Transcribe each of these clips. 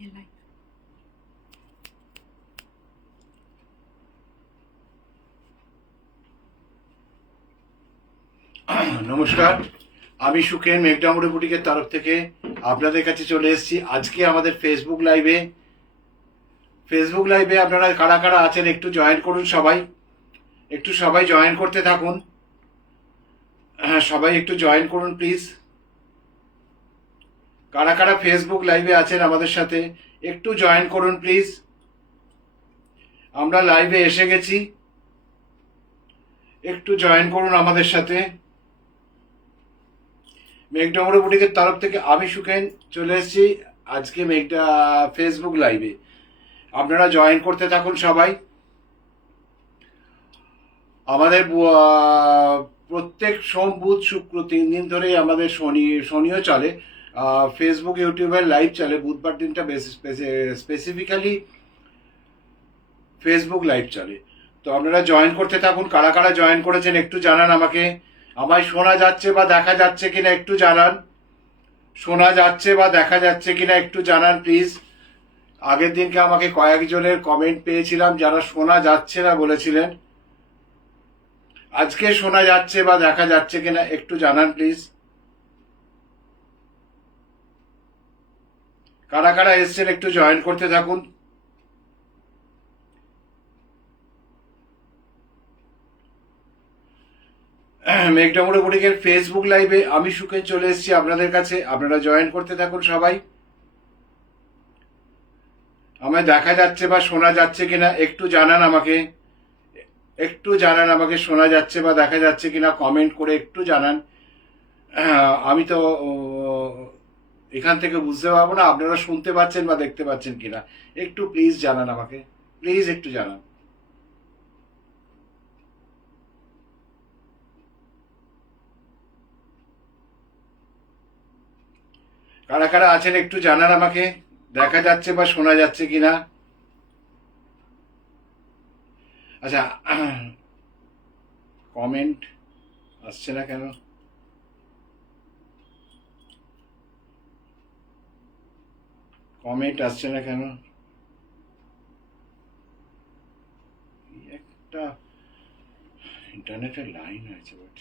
নমস্কার, আমি সুখেন মেঘডামুড়ি বুটিকের তরফ থেকে আপনাদের কাছে চলে এসেছি। আজকে আমাদের ফেসবুক লাইভে আপনারা কারা কারা আছেন একটু জয়েন করুন। সবাই জয়েন করতে থাকুন। হ্যাঁ, সবাই একটু জয়েন করুন প্লিজ। কারা কারা ফেসবুক লাইভে আছেন আমাদের সাথে একটু জয়েন করুন প্লিজ। আমরা লাইভে এসে গেছি, একটু জয়েন করুন আমাদের সাথে। মেঘডামুড়ি বুটিকের তরফ থেকে আমি সুখেন চলে এসেছি আজকে ফেসবুক লাইভে। আপনারা জয়েন করতে থাকুন সবাই। আমাদের প্রত্যেক সোম বুধ শুক্র 3 দিন ধরেই আমাদের শনিও চলে, ফেসবুক ইউটিউবের লাইভ চলে। বুধবার দিনটা স্পেসিফিক্যালি ফেসবুক লাইভ চলে। তো আপনারা জয়েন করতে থাকুন। কারা কারা জয়েন করেছেন একটু জানান আমাকে। আমায় শোনা যাচ্ছে বা দেখা যাচ্ছে কিনা একটু জানান। শোনা যাচ্ছে বা দেখা যাচ্ছে কিনা একটু জানান প্লিজ। আগের দিনকে আমাকে কয়েকজনের কমেন্ট পেয়েছিলাম যারা শোনা যাচ্ছে না বলেছিলেন। আজকে শোনা যাচ্ছে বা দেখা যাচ্ছে কিনা একটু জানান প্লিজ। কারা কারা এসছেন একটু জয়েন করতে থাকুন। মেঘডামুড়ি বুটিকের ফেসবুক লাইভে আমি সুখেন চলে এসেছি আপনাদের কাছে। আপনারা জয়েন করতে থাকুন সবাই। আমায় দেখা যাচ্ছে বা শোনা যাচ্ছে কিনা একটু জানান আমাকে। শোনা যাচ্ছে বা দেখা যাচ্ছে কিনা কমেন্ট করে একটু জানান। আমি তো এখান থেকে বুঝতে পারবো না আপনারা শুনতে পাচ্ছেন বা দেখতে পাচ্ছেন কিনা। একটু প্লিজ জানান আমাকে, প্লিজ একটু জানান। কারা কারা আছেন একটু জানান আমাকে, দেখা যাচ্ছে বা শোনা যাচ্ছে কিনা। আচ্ছা, কমেন্ট আসছে না কেন? কমেন্ট আসছে না কেন? একটা ইন্টারনেটের লাইন হয়েছে বাট।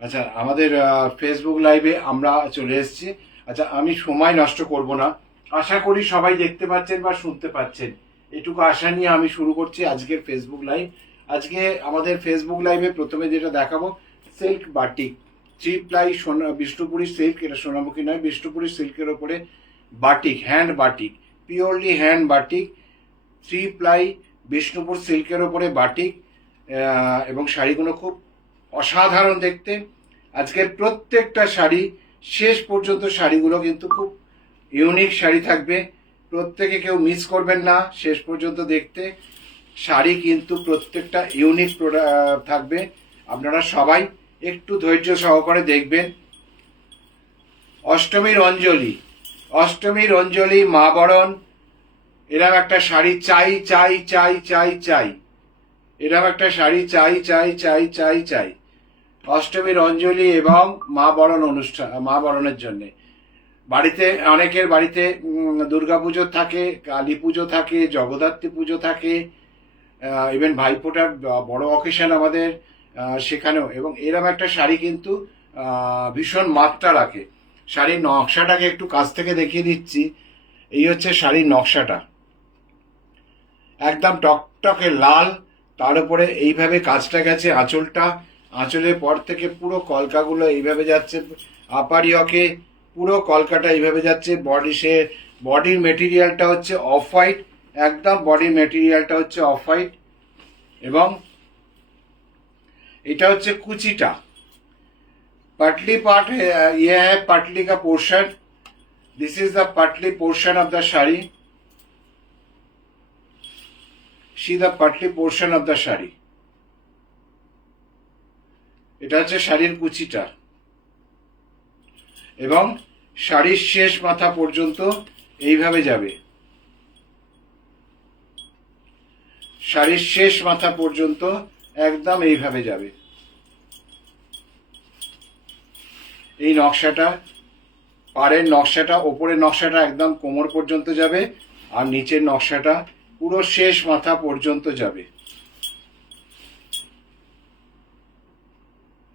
আচ্ছা, আমাদের ফেসবুক লাইভে আমরা চলে এসেছি। আচ্ছা, আমি সময় নষ্ট করব না। আশা করি সবাই দেখতে পাচ্ছেন বা শুনতে পাচ্ছেন, এটুকু আশা নিয়ে আমি শুরু করছি আজকের ফেসবুক লাইভ। আজকে আমাদের ফেসবুক লাইভে প্রথমে যেটা দেখাবো, silk batik 3 ply Bishnupuri silk. এটা সোনামুখী নয়, বিষ্ণুপুরি সিল্কের ওপরে batik, hand batik, purely hand batik 3 ply Bishnupur সিল্কের ওপরে বাটিক। এবং শাড়িগুলো খুব অসাধারণ দেখতে। আজকের প্রত্যেকটা শাড়ি শেষ পর্যন্ত শাড়িগুলো কিন্তু খুব ইউনিক শাড়ি থাকবে। প্রত্যেকে কেউ মিস করবেন না শেষ পর্যন্ত দেখতে। শাড়ি কিন্তু প্রত্যেকটা ইউনিক থাকবে। আপনারা সবাই একটু ধৈর্য সহকারে দেখবেন। অষ্টমীর অঞ্জলি, মা বরণ, এরকম একটা শাড়ি চাই চাই চাই চাই চাই, এরকম একটা শাড়ি চাই চাই চাই চাই চাই। অষ্টমীর অঞ্জলি এবং মা বরণের জন্য বাড়িতে, অনেকের বাড়িতে দুর্গা পুজো থাকে, কালী পুজো থাকে, জগদ্ধাত্রী পুজো থাকে, ইভেন ভাইফোঁটার বড় অকেশন আমাদের সেখানেও। এবং এরকম একটা শাড়ি কিন্তু ভীষণ মাত্রা রাখে। শাড়ির নকশাটাকে একটু কাছ থেকে দেখিয়ে দিচ্ছি। এই হচ্ছে শাড়ির নকশাটা, একদম টকটকে লাল। তার উপরে এইভাবে কাজটা গেছে আঁচলের পর থেকে পুরো কলকাগুলো এইভাবে যাচ্ছে আপারিয়কে, পুরো কলকাটা এইভাবে যাচ্ছে। বডির মেটেরিয়ালটা হচ্ছে অফ হোয়াইট, একদম বডির মেটেরিয়ালটা হচ্ছে অফ হোয়াইট। এবং এটা হচ্ছে কুচিটা, पटली पार्ट है, यह है पटली का पोर्शन। दिस इज द पटली portion of the sari. See the पटली पोर्शन of the শাড়ি। এটা হচ্ছে শাড়ির কুচিটা এবং শাড়ির শেষ মাথা পর্যন্ত এইভাবে যাবে। শাড়ির শেষ মাথা পর্যন্ত একদম এইভাবে যাবে। এই নকশাটা পাড়ের নকশাটা, ওপরের নকশাটা একদম কোমর পর্যন্ত যাবে, আর নিচের নকশাটা পুরো শেষ মাথা পর্যন্ত যাবে,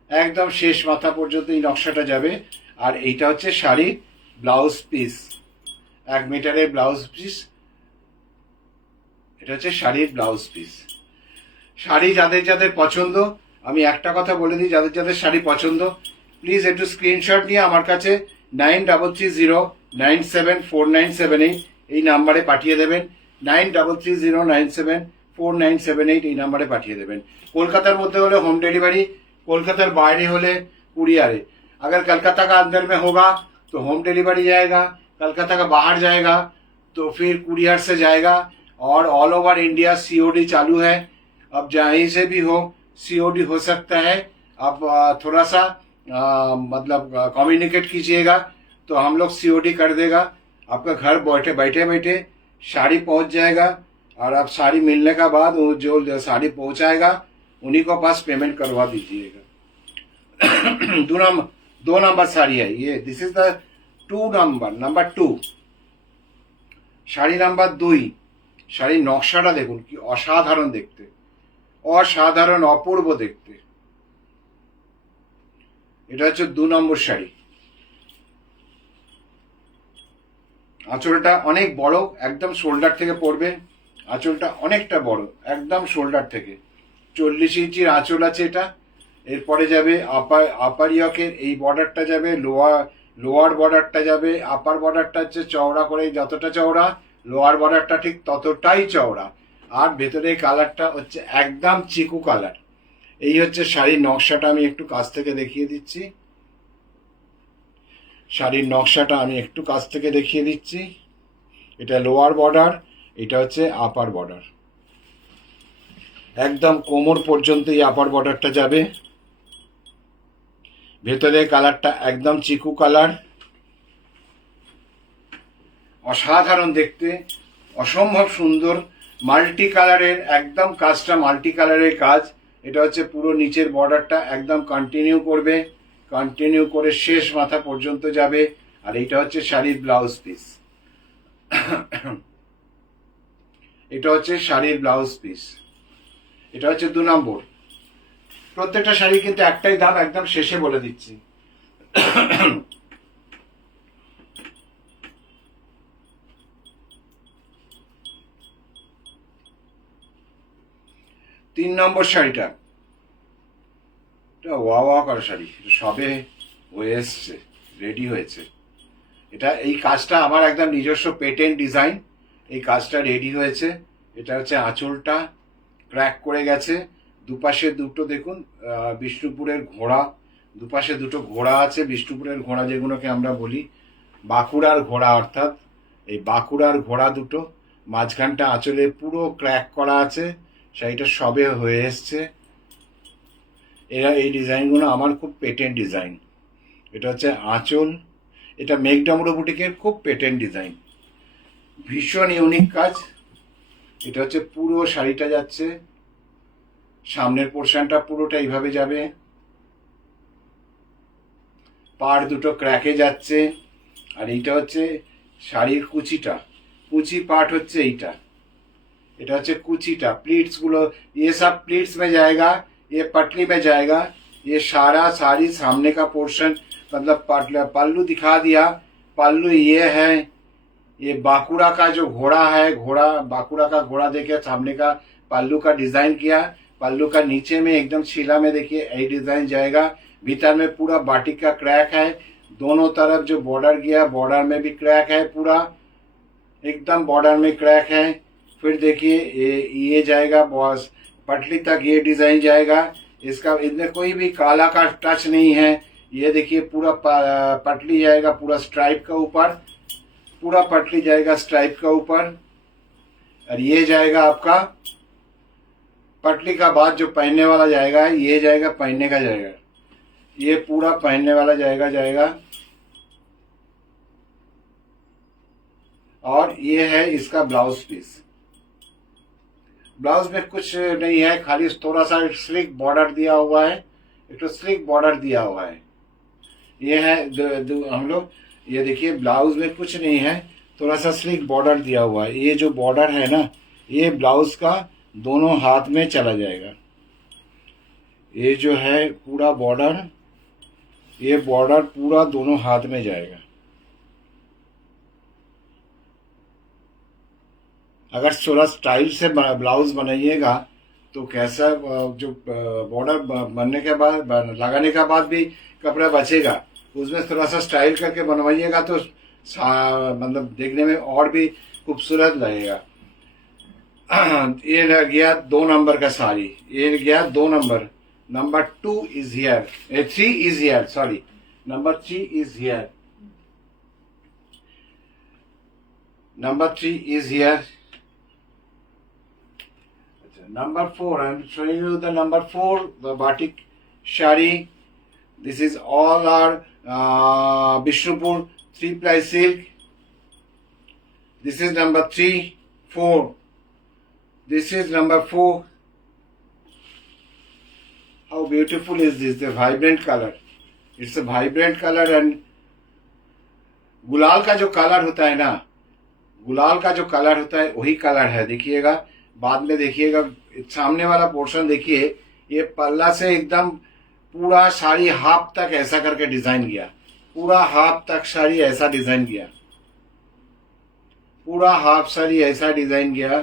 একদম শেষ মাথা পর্যন্ত এই নকশাটা যাবে। আর এইটা হচ্ছে শাড়ির ব্লাউজ পিস, 1 মিটারের ব্লাউজ পিস। এটা হচ্ছে শাড়ির ব্লাউজ পিস। শাড়ি যাদের যাদের পছন্দ, আমি একটা কথা বলে দিই, যাদের যাদের শাড়ি পছন্দ প্লিজ একটু স্ক্রিনশট নিয়ে আমার কাছে 9330974978 এই নাম্বারে পাঠিয়ে দেবেন। 9330974978 এই নাম্বারে পাঠিয়ে দেবেন। কলকাতার মধ্যে হলে হোম डिलीवरी, कोलकाता बाहर होले कुरियर। अगर कलकत्ता का अंदर में होगा तो होम डिलीवरी जाएगा, कलकत्ता का बाहर जाएगा तो फिर कुरियर से जाएगा। और ऑल ओवर इंडिया सीओडी चालू है, अब जहीं से भी हो सीओडी हो सकता है। अब थोड़ा सा मतलब कम्युनिकेट कीजिएगा तो हम लोग सीओडी कर देगा। आपका घर बैठे बैठे बैठे साड़ी पहुंच जाएगा, और अब साड़ी मिलने का बाद वो जो साड़ी पहुंचाएगा उन्हीं को पास पेमेंट करवा दीजिएगा। 2 नंबर साड़ी है ये, this is the 2 number 2 sari number 2। শাড়ির নকশাটা দেখুন কি অসাধারণ দেখতে, অসাধারণ অপূর্ব দেখতে। এটা হচ্ছে 2 নম্বর শাড়ি। আঁচলটা অনেক বড়, একদম শোল্ডার থেকে পড়বে। আঁচলটা অনেকটা বড়, একদম শোল্ডার থেকে 40 ইঞ্চির আঁচল আছে এটা। এরপরে যাবে আপার ইয়কের এই বর্ডারটা যাবে, লোয়ার বর্ডারটা যাবে। আপার বর্ডারটা হচ্ছে চওড়া করে, যতটা চওড়া লোয়ার বর্ডারটা ঠিক ততটাই চওড়া। আর ভেতরে কালারটা হচ্ছে একদম চিকু কালার। এই হচ্ছে শাড়ির নকশাটা, আমি একটু কাছ থেকে দেখিয়ে দিচ্ছি। শাড়ির নকশাটা আমি একটু কাছ থেকে দেখিয়ে দিচ্ছি। এটা লোয়ার বর্ডার, এটা হচ্ছে আপার বর্ডার। একদম কোমর পর্যন্ত এই আপার বর্ডারটা যাবে। ভেতরে কালারটা একদম চিকু কালার, অসাধারণ দেখতে, অসম্ভব সুন্দর। মাল্টি কালারের, একদম কাজটা মাল্টি কালারের কাজ। এটা হচ্ছে পুরো নিচের বর্ডারটা একদম কন্টিনিউ করবে, কন্টিনিউ করে শেষ মাথা পর্যন্ত যাবে। আর এইটা হচ্ছে শাড়ির ব্লাউজ পিস। এটা হচ্ছে শাড়ির ব্লাউজ পিস। এটা হচ্ছে 2 নম্বর। প্রত্যেকটা শাড়ি কিন্তু একটাই দাম, একদম শেষে বলে দিচ্ছি। 3 নম্বর শাড়িটা, এটা ওয়া করা শাড়ি, এটা সবে হয়ে এসছে, রেডি হয়েছে। এটা এই কাজটা আমার একদম নিজস্ব পেটেন্ট ডিজাইন। এই কাজটা রেডি হয়েছে। এটা হচ্ছে আঁচলটা ক্র্যাক করে গেছে, দুপাশে দুটো দেখুন বিষ্ণুপুরের ঘোড়া, দুপাশে দুটো ঘোড়া আছে। বিষ্ণুপুরের ঘোড়া যেগুলোকে আমরা বলি বাঁকুড়ার ঘোড়া, অর্থাৎ এই বাঁকুড়ার ঘোড়া দুটো। মাঝখানটা আঁচলে পুরো ক্র্যাক করা আছে, শাড়িটা সবে হয়ে এসছে। এরা এই ডিজাইনগুলো আমার খুব পেটেন্ট ডিজাইন। এটা হচ্ছে আঁচল, এটা মেঘডামরো বুটিকের খুব পেটেন্ট ডিজাইন, ভীষণ ইউনিক কাজ। এটা হচ্ছে পুরো শাড়িটা যাচ্ছে, সামনের পোর্শনটা পুরোটা এইভাবে যাবে, পাড় দুটো ক্র্যাকে যাচ্ছে। আর এইটা হচ্ছে শাড়ির কুচিটা, কুচি পার্ট হচ্ছে এইটা। এটা হচ্ছে কুচিটা, प्लीट्स गुलो ये सब प्लीट्स में जाएगा, ये पटली में जाएगा। ये सारा साड़ी सामने का पोर्शन मतलब पल्लू दिखा दिया। पल्लू ये है, ये बांकुड़ा का जो घोड़ा है, घोड़ा बांकुड़ा का घोड़ा देखे सामने का पल्लू का डिजाइन किया। पल्लू का नीचे में एकदम शीला में देखिए यही डिजाइन जाएगा। भीतर में पूरा बाटिक का क्रैक है, दोनों तरफ जो बॉर्डर गया बॉर्डर में भी क्रैक है, पूरा एकदम बॉर्डर में क्रैक है। फिर देखिए ये जाएगा बॉस पटली तक, ये डिजाइन जाएगा। इसका इनमें कोई भी काला का टच नहीं है। ये देखिए पूरा पटली जाएगा पूरा स्ट्राइप का ऊपर, पूरा पटली जाएगा स्ट्राइप का ऊपर। और ये जाएगा आपका पटली का बाद जो पहनने वाला जाएगा, ये जाएगा पहनने का जाएगा, ये पूरा पहनने वाला जाएगा। और ये है इसका ब्लाउज पीस। ब्लाउज में कुछ नहीं है, खाली थोड़ा सा स्लिक बॉर्डर दिया हुआ है, एक तो स्लिक बॉर्डर दिया हुआ है। ये है हम लोग ये देखिए ब्लाउज में कुछ नहीं है, थोड़ा सा स्लिक बॉर्डर दिया हुआ है। ये जो बॉर्डर है ना, ये ब्लाउज का दोनों हाथ में चला जाएगा। ये जो है पूरा बॉर्डर, ये बॉर्डर पूरा दोनों हाथ में जाएगा। अगर थोड़ा स्टाइल से ब्लाउज बनाइएगा तो कैसा, जो बॉर्डर बनने के बाद लगाने के बाद भी कपड़ा बचेगा, उसमें थोड़ा सा स्टाइल करके बनवाइएगा तो मतलब देखने में और भी खूबसूरत लगेगा। ये लग गया 2 नंबर का साड़ी, ये गया 2 number. Number 2 is here, 3 is here, sorry, number 3 is here, number 3 is here. Number 4, I am showing you the number 4, the batik shari. This is all our Bishnupur 3-ply silk. This is number 3, 4. This is number 4. How beautiful is this? The vibrant color. It's a vibrant color and गुलाल का जो colour होता है ना, गुलाल का जो colour होता है वही कलर है। देखिएगा, बाद में देखिएगा, सामने वाला पोर्शन देखिए, ये पल्ला से एकदम पूरा साड़ी हाफ तक ऐसा करके डिजाइन किया, पूरा हाफ तक साड़ी ऐसा डिजाइन किया, पूरा हाफ साड़ी ऐसा डिजाइन किया,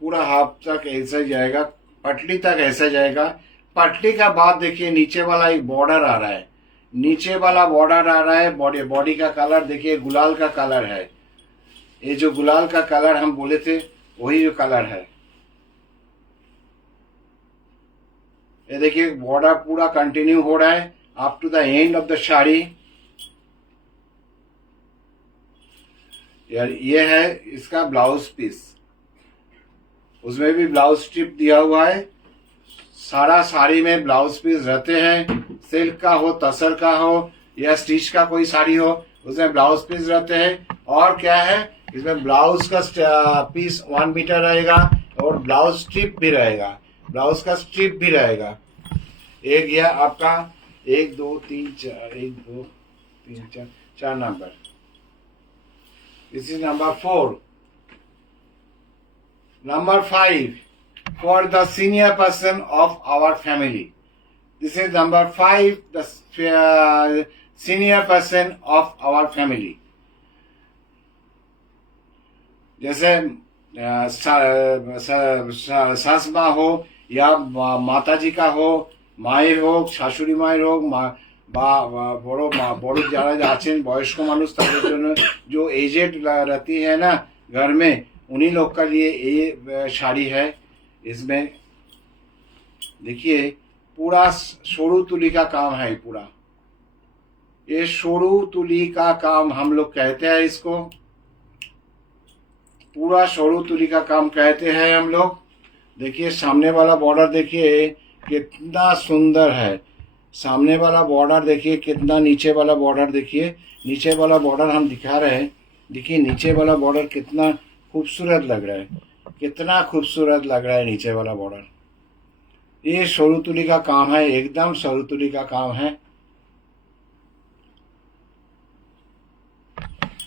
पूरा हाफ तक ऐसा जाएगा, पटली तक ऐसा जाएगा। पटली का बाद देखिए नीचे वाला एक बॉर्डर आ रहा है, नीचे वाला बॉर्डर आ रहा है। बॉडी का कलर देखिए गुलाल का कलर है। ये जो गुलाल का कलर हम बोले थे वही जो कलर है। ये देखिए बॉर्डर पूरा कंटिन्यू हो रहा है up to the end of the sari. यार ये है इसका ब्लाउज पीस, उसमें भी ब्लाउज स्ट्रिप दिया हुआ है। सारा साड़ी में ब्लाउज पीस रहते हैं, सिल्क का हो, तसर का हो या स्टिच का कोई साड़ी हो, उसमें ब्लाउज पीस रहते हैं। और क्या है, इसमें ब्लाउज का पीस 1 मीटर रहेगा और ब्लाउज स्ट्रिप भी रहेगा, ब्लाउज का स्ट्रिप भी रहेगा। एक गया आपका 1 2 3 4, 1 2 3 4, 4 number. This is number 4। Number 5 for the senior person of our family. This is number 5, the senior person of our family. जैसे सास माँ हो या माता जी का हो, মায়ের হোক, শাশুড়ি মায়ের হোক, বা বড় যারা আছেন বয়স্ক মানুষ, তাদের জন্য जो एजेड रहती है ना घर में, उन्हीं लोग का लिए ये साड़ी है। इसमें देखिए पूरा सोरू तुली का काम है, पूरा ये सोरू तुली का काम हम लोग कहते हैं इसको, पूरा सोरू तुली का काम कहते हैं हम लोग। देखिए सामने वाला बॉर्डर देखिए कितना सुंदर है, सामने वाला बॉर्डर देखिए कितना, नीचे वाला बॉर्डर देखिए, नीचे वाला बॉर्डर हम दिखा रहे हैं। देखिए नीचे वाला बॉर्डर कितना खूबसूरत लग रहा है, कितना खूबसूरत लग रहा है नीचे वाला बॉर्डर। ये सोरूतुली का काम है, एकदम सोरूतुली का काम है।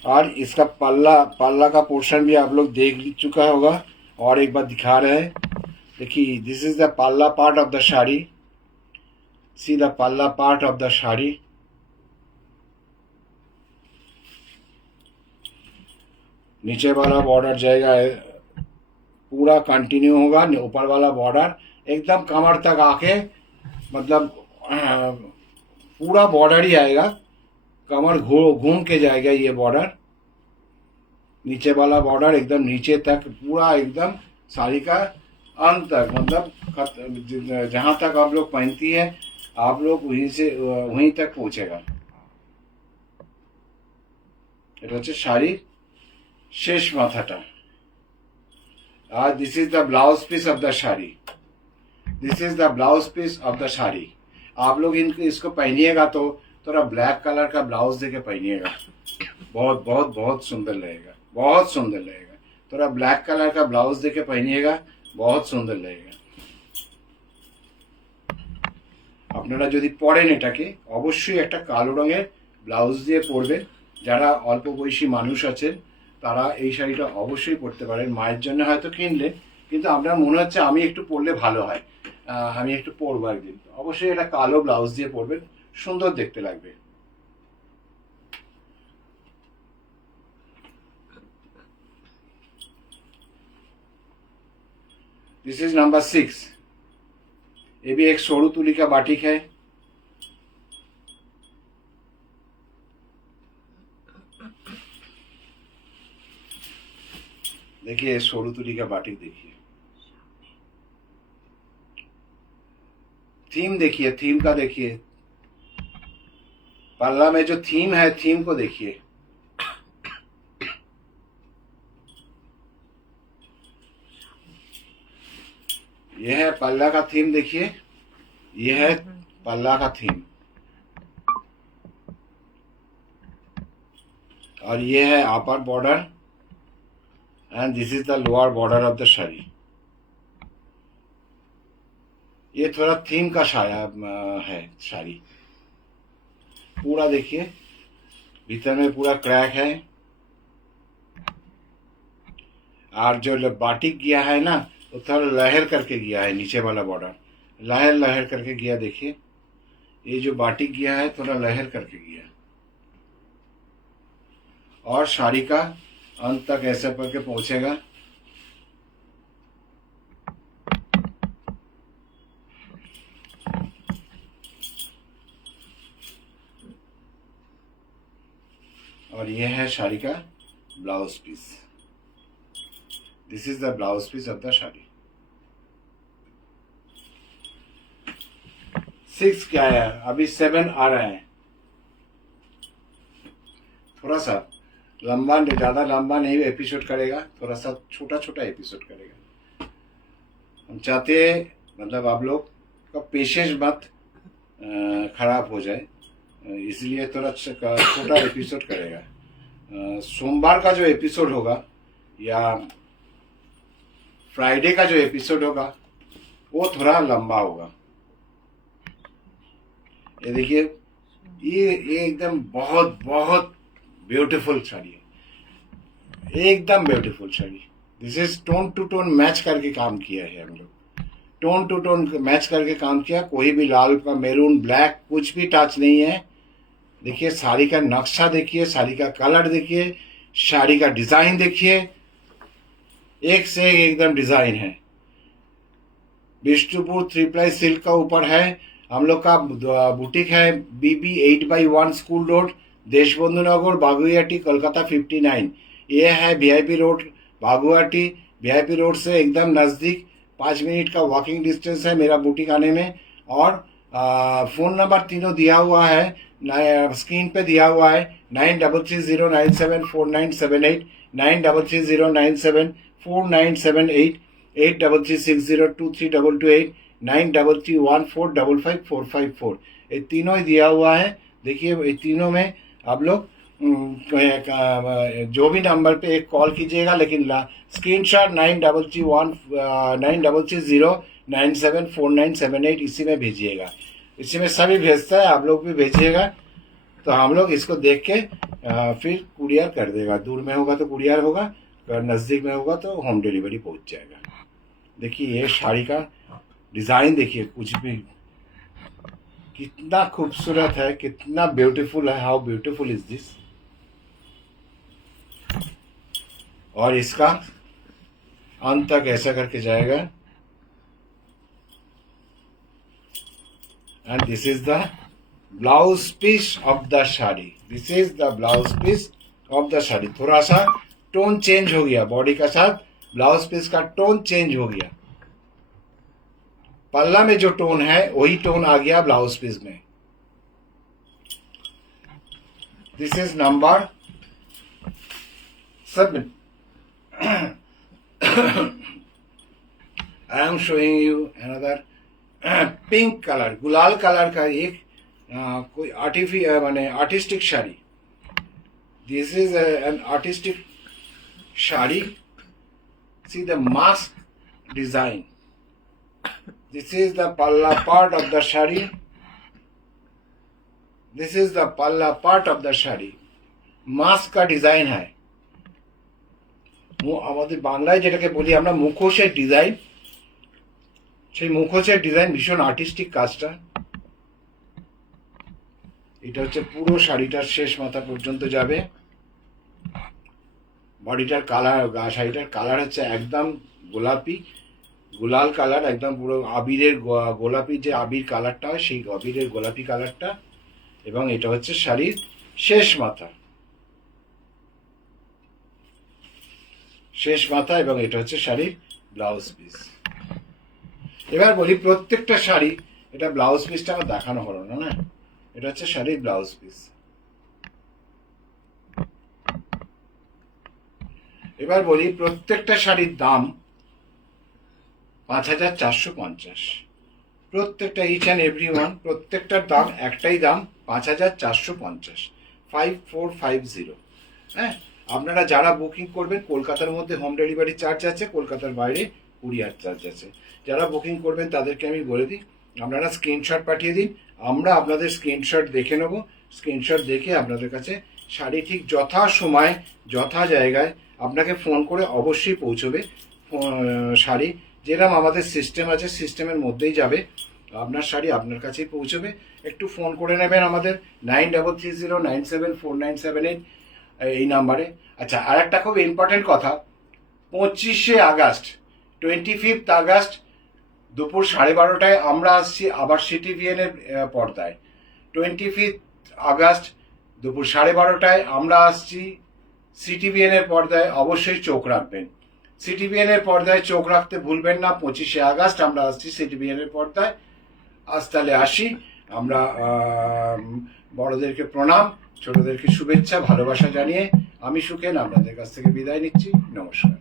और इसका पल्ला का पोर्शन भी आप लोग देख चुका होगा, और एक बार दिखा रहे हैं। देखिए this is the palla part of the sari, see the palla part of the sari. नीचे वाला बॉर्डर जाएगा पूरा कंटिन्यू होगा, ऊपर वाला बॉर्डर एकदम कमर तक आके, मतलब पूरा बॉर्डर ही आएगा, कमर घूम के जाएगा ये बॉर्डर। नीचे वाला बॉर्डर एकदम नीचे तक, पूरा एकदम साड़ी का अंत तक, मतलब जहां तक आप लोग पहनती है आप लोग वहीं तक पहुंचेगा। এটা হচ্ছে শাড়ির শেষ মাথাটা। আর this is the blouse piece of the sari, this is the blouse piece of the sari. आप लोग इसको पहनिएगा तो थोड़ा ब्लैक कलर का ब्लाउज देके पहनिएगा, बहुत बहुत बहुत सुंदर लगेगा, बहुत सुंदर लगेगा। थोड़ा ब्लैक कलर का ब्लाउज देके पहनिएगा, बहुत सुंदर लगेगा। আপনারা যদি পরেন এটাকে, অবশ্যই একটা কালো রঙের ব্লাউজ দিয়ে পরবেন। যারা অল্প বয়সী মানুষ আছেন তারা এই শাড়িটা অবশ্যই পরতে পারেন। মায়ের জন্য হয়তো কিনলেন, কিন্তু আপনার মনে হচ্ছে আমি একটু পরলে ভালো হয়, আমি একটু পরবো একদিন, অবশ্যই এটা কালো ব্লাউজ দিয়ে পরবেন, সুন্দর দেখতে লাগবে। This is number 6। ये भी एक सोरू तुली का बाटिक है। देखिए सोरू तुली का बाटिक, देखिए थीम, देखिए थीम का, देखिए पल्ला में जो थीम है, थीम को देखिए। यह है पल्ला का थीम, देखिए यह है पल्ला का थीम, और ये है upper border and this is the lower border of the sari. ये थोड़ा थीम का साया है साड़ी। पूरा देखिए भीतर में पूरा क्रैक है, और जो बाटिक गया है ना वो थोड़ा लहर करके गया है, नीचे वाला बॉर्डर लहर लहर करके गया। देखिए ये जो बाटिक गया है थोड़ा लहर करके गया, और साड़ी का अंत तक ऐसे करके पहुंचेगा। और यह है साड़ी का blouse piece. This is the blouse piece of the sari. 6 क्या है, अभी 7 आ रहे हैं। थोड़ा सा लंबा, ज्यादा लंबा नहीं एपिसोड करेगा, थोड़ा सा छोटा छोटा एपिसोड करेगा। हम चाहते हैं मतलब आप लोग का पेशेंस मत खराब हो जाए, इसलिए थोड़ा छोटा एपिसोड करेगा। सोमवार का जो एपिसोड होगा या फ्राइडे का जो एपिसोड होगा वो थोड़ा लंबा होगा। ये देखिए ये एकदम बहुत बहुत ब्यूटीफुल साड़ी है, एकदम beautiful sari. This is tone to tone match करके काम किया है हम लोग, टोन टू टोन मैच करके काम किया। कोई भी लाल का, मैरून, ब्लैक कुछ भी टच नहीं है। देखिए साड़ी का नक्शा देखिए, साड़ी का कलर देखिए, साड़ी का डिजाइन देखिए, एक से एक एकदम डिजाइन है। विष्णुपुर 3 सिल्क का ऊपर है। हम लोग का बुटीक है BB 8/1 स्कूल रोड, देशबंधु नगर, बागुइयाटी, कोलकाता 59। ये है VIP रोड बागुइयाटी। VIP रोड से एकदम नज़दीक 5 मिनट का वॉकिंग डिस्टेंस है मेरा बुटीक आने में। और फ़ोन नंबर तीनों दिया हुआ है, स्क्रीन पे दिया हुआ है। 9330974978, 9330974978, 8336023228, 9331455454। ये तीनों ही दिया हुआ है। देखिए ये तीनों में आप लोग जो भी नंबर पे एक कॉल कीजिएगा, लेकिन स्क्रीनशॉट 9330974978 इसी में भेजिएगा। इसी में सभी भेजता है, आप लोग भी भेजिएगा, तो हम लोग इसको देख के फिर कुरियर कर देगा। दूर में होगा तो कुरियर होगा, अगर नज़दीक में होगा तो होम डिलीवरी पहुंच जाएगा। देखिए ये साड़ी का डिज़ाइन देखिए, कुछ भी कितना खूबसूरत है, कितना ब्यूटीफुल है। How beautiful is this. और इसका अंत तक ऐसा करके जाएगा। And this is the blouse piece of the sari. This is the blouse piece of the sari. थोड़ा सा टोन चेंज हो गया, बॉडी का साथ ब्लाउज पीस का टोन चेंज हो गया। पल्ला में जो टोन है वही टोन आ गया ब्लाउज पीस में। This is number 7। I am showing you another pink colour, गुलाल कलर का एक कोई माने artistic sari. This is an artistic sari. See the mask design. This is the palla part of the shari. This is the palla part of the sari. Mask का design है, আমাদের বাংলায় যেটাকে বলি আমরা মুখোশের ডিজাইন, সেই মুখোশের ডিজাইন ভীষণ আর্টিস্টিক কাজটা। এটা হচ্ছে পুরো শাড়িটার শেষ মাথা পর্যন্ত যাবে। বডিটার কালার, শাড়িটার কালার হচ্ছে একদম গোলাপি, গুলাল কালার, একদম পুরো আবিরের গোলাপি যে আবির কালারটা হয় সেই আবিরের গোলাপি কালারটা। এবং এটা হচ্ছে শাড়ির শেষ মাথা, শেষ মাথা, এবং এটা হচ্ছে শাড়ির ব্লাউজ পিস। এবার বলি প্রত্যেকটা শাড়ি, এটা ব্লাউজ পিসটা আমার দেখানো হলো না, না এটা হচ্ছে শাড়ির ব্লাউজ পিস। এবার বলি প্রত্যেকটা শাড়ির দাম ৫,৪৫০। প্রত্যেকটা ইচ অ্যান্ড এভরি ওয়ান, প্রত্যেকটার দাম একটাই দাম ৫,৪৫০, 5450। হ্যাঁ, আপনারা যারা বুকিং করবেন কলকাতার মধ্যে হোম ডেলিভারি চার্জ আছে, কলকাতার বাইরে কুরিয়ার চার্জ আছে। যারা বুকিং করবেন তাদেরকে আমি বলে দিই আপনারা স্ক্রিনশট পাঠিয়ে দিন, আমরা আপনাদের স্ক্রিনশট দেখে নেব। স্ক্রিনশট দেখে আপনাদের কাছে শাড়ি ঠিক যথা সময় যথা জায়গায় আপনাকে ফোন করে অবশ্যই পৌঁছবে। শাড়ি যেরকম আমাদের সিস্টেম আছে সিস্টেমের মধ্যেই যাবে, আপনার শাড়ি আপনার কাছেই পৌঁছবে। একটু ফোন করে নেবেন আমাদের 9330974978 এই নাম্বারে। আচ্ছা, আর একটা খুব ইম্পর্টেন্ট কথা, 25শে আগস্ট 25th আগস্ট দুপুর 12:30টায় আমরা আসছি আবার সিটিভিএন এর পর্দায়। 25th আগস্ট দুপুর 12:30টায় আমরা আসছি সিটিভিএন এর পর্দায়, অবশ্যই চোখ রাখবেন। সিটিভিএন এর পর্দায় চোখ রাখতে ভুলবেন না। 25শে আগস্ট আমরা আসছি সিটিভিএন এর পর্দায়। আজ তাহলে আসি আমরা, বড়দেরকে প্রণাম, ছোটদেরকে শুভেচ্ছা ভালোবাসা জানিয়ে আমি সুখেন আপনাদের কাছ থেকে বিদায় নিচ্ছি। নমস্কার।